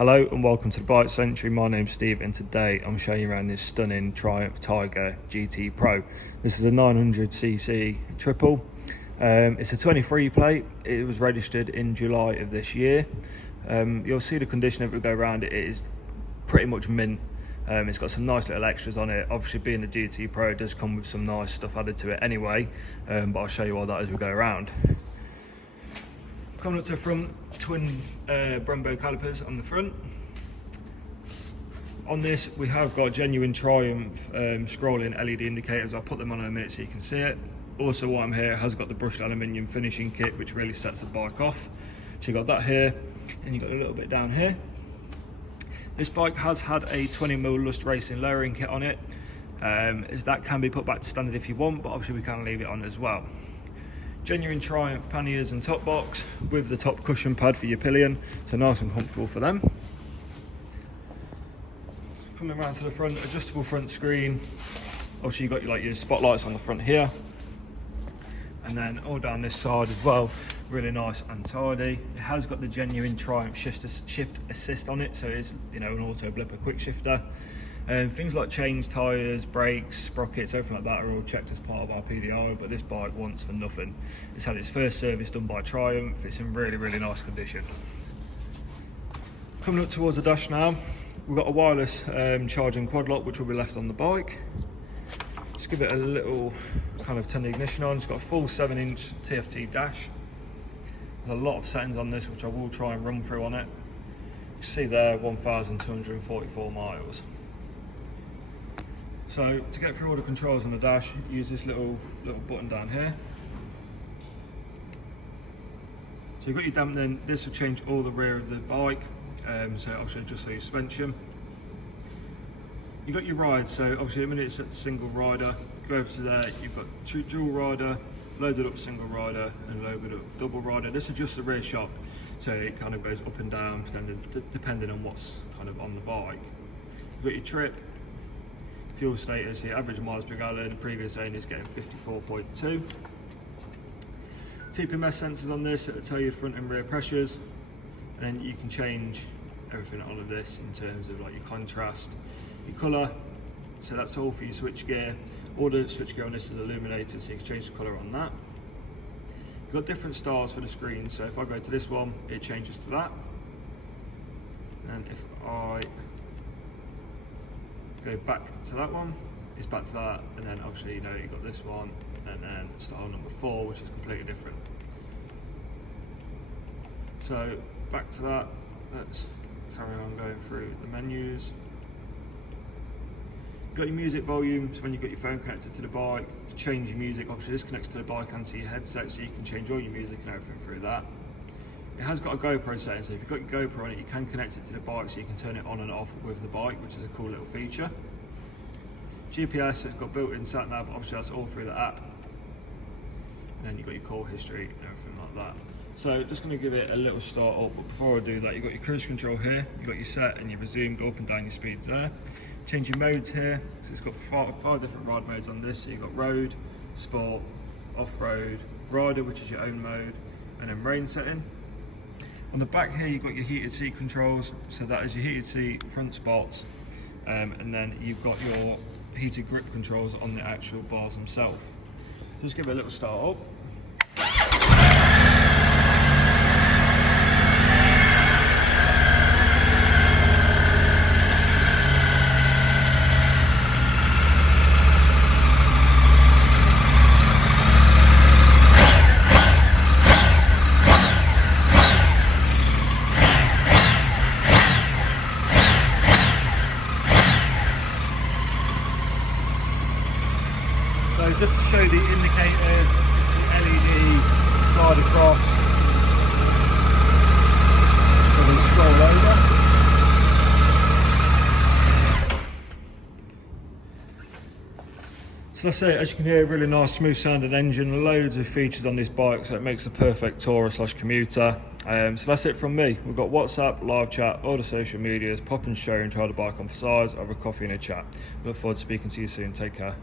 Hello and welcome to the Bike Century. My name's Steve and today I'm showing you around this stunning Triumph Tiger GT Pro. This is a 900cc triple. It's a 23 plate. It was registered in July of this year. You'll see the condition if we go around it. It is pretty much mint. It's got some nice little extras on it. Obviously being a GT Pro, it does come with some nice stuff added to it anyway, but I'll show you all that as we go around. Coming up to the front, twin Brembo calipers on the front. On this we have got genuine Triumph scrolling LED indicators. I'll put them on in a minute so you can see it. Also while I'm here, it has got the brushed aluminium finishing kit which really sets the bike off. So you've got that here and you've got a little bit down here. This bike has had a 20mm Lust Racing lowering kit on it. That can be put back to standard if you want, but obviously we can leave it on as well. Genuine Triumph panniers and top box with the top cushion pad for your pillion, so nice and comfortable for them. Coming around to the front, adjustable front screen. Obviously you've got your spotlights on the front here, and then all down this side as well, really nice and tidy. It has got the genuine Triumph shift assist on it, so it's an auto blipper quick shifter. Things like change tyres, brakes, sprockets, everything like that are all checked as part of our PDR, but this bike wants for nothing. It's had its first service done by Triumph. It's in really nice condition. Coming up towards the dash now, we've got a wireless charging quad lock which will be left on the bike. Just give it a little kind of turn the ignition on. It's got a full 7-inch TFT dash. There's a lot of settings on this which I will try and run through on it. You see there, 1,244 miles. So to get through all the controls on the dash, use this little button down here. So you've got your dampening. This will change all the rear of the bike, so I'll adjust the suspension. You've got your ride, so obviously at the minute it's at single rider. Go over to there, you've got dual rider, loaded up single rider and loaded up double rider. This adjusts the rear shock, so it kind of goes up and down depending on what's kind of on the bike. You've got your trip, fuel status, your average miles per gallon. The previous owner is getting 54.2. TPMS sensors on this that tell you front and rear pressures, and then you can change everything on this in terms of like your contrast, your colour. So that's all for your switch gear. All the switch gear on this is illuminated, so you can change the colour on that. You've got different styles for the screen, so if I go to this one, it changes to that, and if I go back to that one, it's back to that, and then obviously you've got this one, and then style number 4, which is completely different. So back to that, let's carry on going through the menus. You've got your music volume, so when you've got your phone connected to the bike, you change your music. Obviously this connects to the bike and to your headset, so you can change all your music and everything through that. It has got a GoPro setting, so if you've got your GoPro on it, you can connect it to the bike, so you can turn it on and off with the bike, which is a cool little feature. GPS, it's got built-in sat-nav, obviously that's all through the app. And then you've got your call history and everything like that. So just going to give it a little start up, but before I do that, you've got your cruise control here, you've got your set and your resume, go up and down your speeds there. Change your modes here, so it's got five different ride modes on this. So you've got road, sport, off-road, rider, which is your own mode, and then rain setting. On the back here you've got your heated seat controls, so that is your heated seat, front spots, and then you've got your heated grip controls on the actual bars themselves. Just give it a little start up. So just to show the indicators, it's the LED slide across and then scroll over. So that's it. As you can hear, really nice smooth sounding engine, loads of features on this bike, so it makes a perfect tourer / commuter. So that's it from me. We've got WhatsApp, live chat, all the social medias. Pop and show and try the bike on for size, have a coffee and a chat. Look forward to speaking to you soon. Take care.